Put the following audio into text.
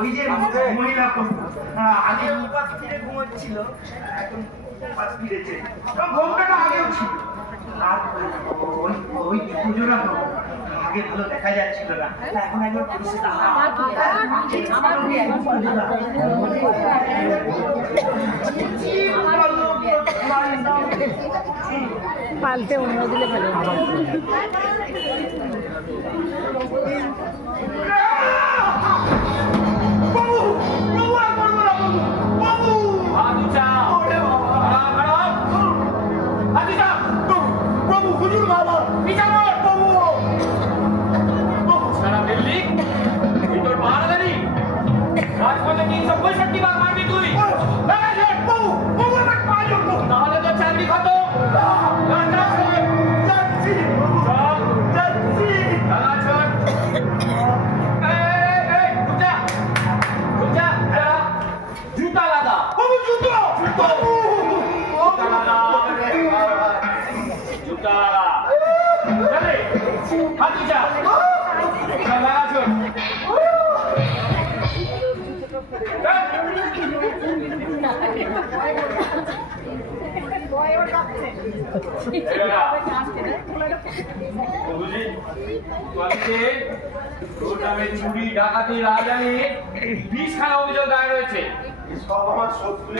ওই যে মহিলা আগে উপাস ফিরে ঘুমোচ্ছিল, এখন উপাস ফিরেছে। ঘুমটা আগেও ছিল, আর ওই পুজোটা আগে ভালো দেখা যাচ্ছিল না, এখন একবার পাল্টে অন্য দিলে ভালো। চুরি ডাকাতি রাজধানী 20খানা অভিযোগ দায়ের হয়েছে। সব আমার শত্রু।